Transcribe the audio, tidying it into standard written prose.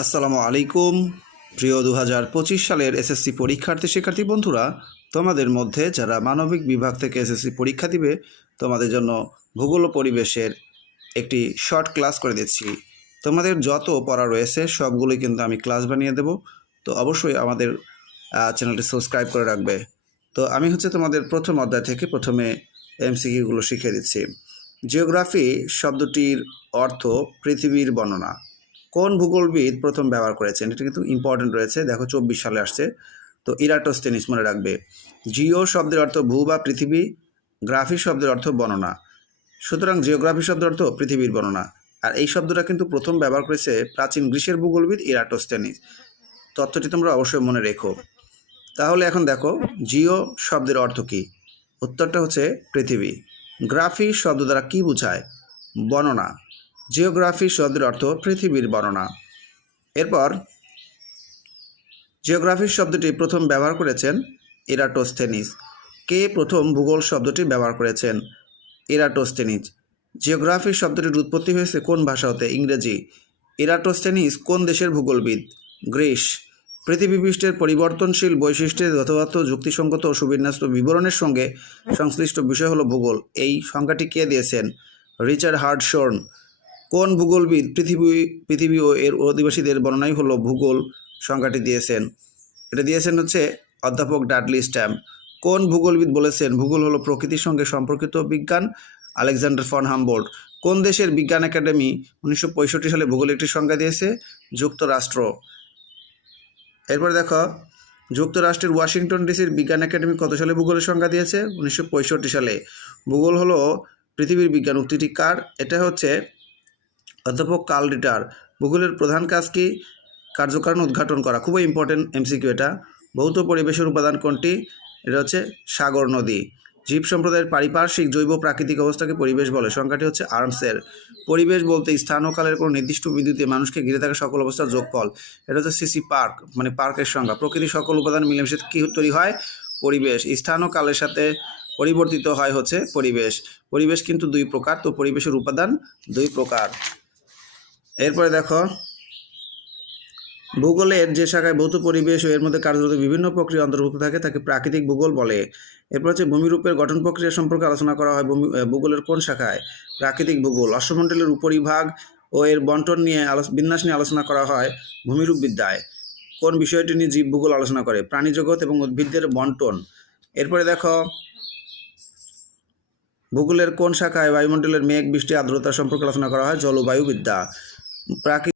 আসসালামু আলাইকুম। প্রিয় 2025 সালের এসএসসি শিক্ষার্থী বন্ধুরা, তোমাদের মধ্যে যারা মানবিক বিভাগ থেকে এসএসসি পরীক্ষা দিবে তোমাদের জন্য ভূগোল ও পরিবেশের একটি শর্ট ক্লাস করে দিচ্ছি। তোমাদের যত পড়া রয়েছে সবগুলোই কিন্তু আমি ক্লাস বানিয়ে দেব। তো অবশ্যই আমাদের চ্যানেলটি সাবস্ক্রাইব করে রাখবে। তো আমি তোমাদের প্রথম অধ্যায় থেকে প্রথমে এমসিকিউগুলো শিখিয়ে দিচ্ছি। জিওগ্রাফি শব্দটির অর্থ পৃথিবীর বর্ণনা। কোন ভূগোলবিদ প্রথম ব্যবহার করেছেন? এটা কিন্তু ইম্পর্টেন্ট রয়েছে, দেখো 24 সালে আসছে। তো ইরাটোস্থেনিস মনে রাখবে। জিও শব্দের অর্থ ভূ বা পৃথিবী, গ্রাফি শব্দের অর্থ বর্ণনা। সুতরাং জিওগ্রাফি শব্দের অর্থ পৃথিবীর বর্ণনা। আর এই শব্দটা কিন্তু প্রথম ব্যবহার করেছে প্রাচীন গ্রিসের ভূগোলবিদ ইরাটোস্থেনিস। তথ্যটি তোমরা অবশ্যই মনে রেখো। তাহলে এখন দেখো, জিও শব্দের অর্থ কী? উত্তরটা হচ্ছে পৃথিবী। গ্রাফি শব্দ দ্বারা কী বোঝায়? বর্ণনা। জিওগ্রাফি শব্দের অর্থ পৃথিবীর বর্ণনা। এরপর জিওগ্রাফি শব্দটি প্রথম ব্যবহার করেছেন ইরাটোস্থেনিস। কে প্রথম ভূগোল শব্দটি ব্যবহার করেছেন? ইরাটোস্থেনিস। জিওগ্রাফি শব্দটির উৎপত্তি হয়েছে কোন ভাষা হতে? ইংরেজি। ইরাটোস্থেনিস কোন দেশের ভূগোলবিদ? গ্রিস। পৃথিবী পৃষ্ঠের পরিবর্তনশীল বৈশিষ্ট্যের যথাযথ যুক্তিসঙ্গত ও সুবিন্যস্ত বিবরণের সঙ্গে সংশ্লিষ্ট বিষয় হলো ভূগোল। এই সংজ্ঞাটি কে দিয়েছেন? রিচার্ড হার্ডশর্ন। কোন ভূগোলবিদ পৃথিবী ও এর অধিবাসীদের বর্ণনাই হলো ভূগোল সংজ্ঞাটি দিয়েছেন? এটা দিয়েছেন অধ্যাপক ডাডলি স্ট্যাম্প। কোন ভূগোলবিদ বলেছেন ভূগোল হলো প্রকৃতির সঙ্গে সম্পর্কিত বিজ্ঞান? Alexander von Humboldt. কোন দেশের বিজ্ঞান একাডেমি 1965 সালে ভূগোলের একটি সংজ্ঞা দিয়েছে? যুক্তরাষ্ট্র। এরপর দেখো, যুক্তরাষ্ট্রের ওয়াশিংটন ডিসির বিজ্ঞান একাডেমি কত সালে ভূগোলের সংজ্ঞা দিয়েছে? 1965 সালে। ভূগোল হলো পৃথিবীর বিজ্ঞান উক্তিটি কার? এটা হচ্ছে অধ্যাপক কার্ল রিটার। ভূগোলের প্রধান কাজ কি? কার্যকারণ উদ্ঘাটন করা। খুবই ইম্পর্টেন্ট এমসিকিউ এটা। ভৌত পরিবেশের উপাদান কোনটি? এটা হচ্ছে সাগর নদী। জীব সম্প্রদায়ের পারিপার্শ্বিক জৈব প্রাকৃতিক অবস্থাকে পরিবেশ বলে। সংখ্যাটি হচ্ছে আর্মসের। পরিবেশ বলতে স্থান ও কালের কোনো নির্দিষ্ট বিন্দুতে মানুষকে ঘিরে থাকা সকল অবস্থার যোগফল। এটা হচ্ছে সিসি পার্ক, মানে পার্কের সংজ্ঞা। প্রকৃতির সকল উপাদান মিলেমিশে কী তৈরি হয়? পরিবেশ। স্থান ও কালের সাথে পরিবর্তিত হয় হচ্ছে পরিবেশ। পরিবেশ কিন্তু দুই প্রকার, তো পরিবেশের উপাদান দুই প্রকার। এরপরে দেখো, ভূগোলের যে শাখায় ভৌত পরিবেশ ও এর মধ্যে কার্যরত বিভিন্ন প্রক্রিয়া অন্তর্ভুক্ত থাকে তাকে প্রাকৃতিক ভূগোল বলে। এরপর হচ্ছে ভূমিরূপের গঠন প্রক্রিয়া সম্পর্কে আলোচনা করা হয় ভূগোলের কোন শাখায়? প্রাকৃতিক ভূগোল। অশ্বমণ্ডলের উপরিভাগ ও এর বন্টন নিয়ে বিন্যাস নিয়ে আলোচনা করা হয় ভূমিরূপ বিদ্যায়। কোন বিষয়টি নিয়ে জীব ভূগোল আলোচনা করে? প্রাণীজগৎ এবং উদ্ভিদের বন্টন। এরপরে দেখো, ভূগোলের কোন শাখায় বায়ুমণ্ডলের মেঘ, বৃষ্টি, আর্দ্রতা সম্পর্কে আলোচনা করা হয়? জলবায়ু বিদ্যা। প্রাকৃতিক